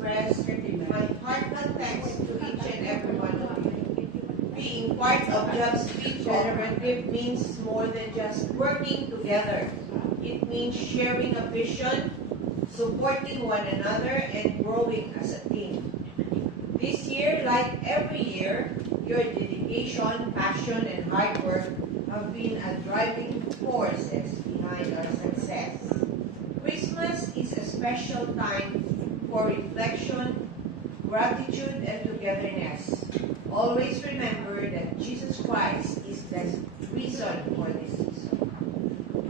express my heartfelt thanks to each and every one of you. Being part of JobSpeed Cooperative means more than just working together. It means sharing a vision, supporting one another, and growing as a team. This year, like every year, your dedication, passion, and hard work have been a driving forces behind our success. Christmas is a special time for reflection, gratitude, and togetherness. Always remember that Jesus Christ is the reason for this season.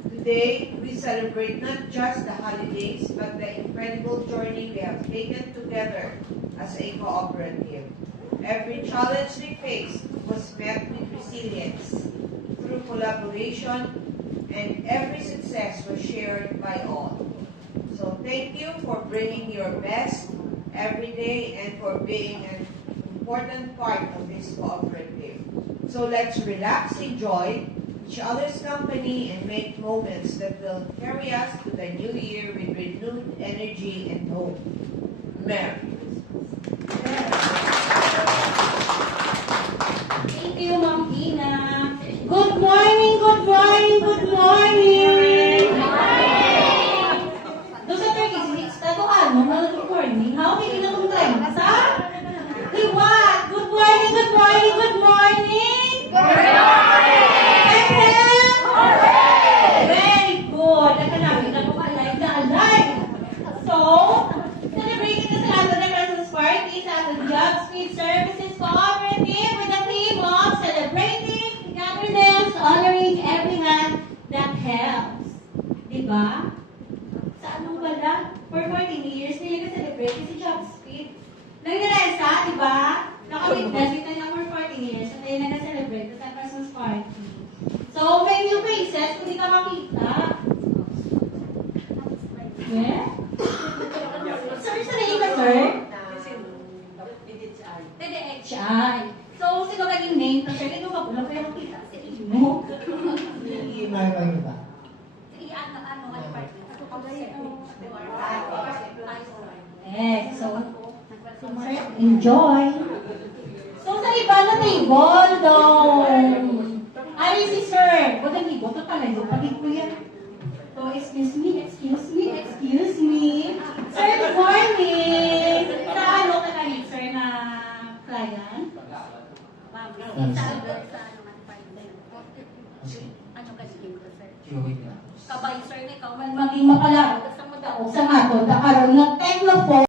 Today, we celebrate not just the holidays, but the incredible journey we have taken together as a cooperative. Every challenge we faced was met with resilience through collaboration, and every success was shared by all. So thank you for bringing your best every day and for being an important part of this cooperative. So let's relax, enjoy each other's company, and make moments that will carry us to the new year with renewed energy and hope. Merry Christmas. Thank you, Ma'am Ina. Good morning, good morning, good morning. Doon sa 36, tatuan mo, good morning. How can you know time? Sa? Diba? Good morning, good morning, good morning. Good morning. Very good. Nakanapin ako alive na alive. So, celebrating the Salado ng Christmas party sa ating JobSpeed Services Cooperative with the theme of celebrating togetherness, honoring everyone that helps. Diba? Sa anong bala? For 14 years, nila na-celebrate si JobSpeed. Nag-naresa, diba? Naka-witness ito niya for 14 years at nila na-celebrate sa Christmas party. So, may new faces kung di ka makita. Yeah? Sir, sarayin ka, sir? PDHI. So, sino naging name? Sir, ito ka pula pa yung kita sa inyo. I-mark nyo ba? So, sir, enjoy. So, sa iba na table, dong. Ay, si sir. Huwag ang ibo. Ito talaga. Pagit ko yan. So, excuse me. Sir, good morning. Sa ano ka na rin, sir, na client? Kabay, sir, na ikaw. Maging mapalaro. Sa mga to, sa aron na techno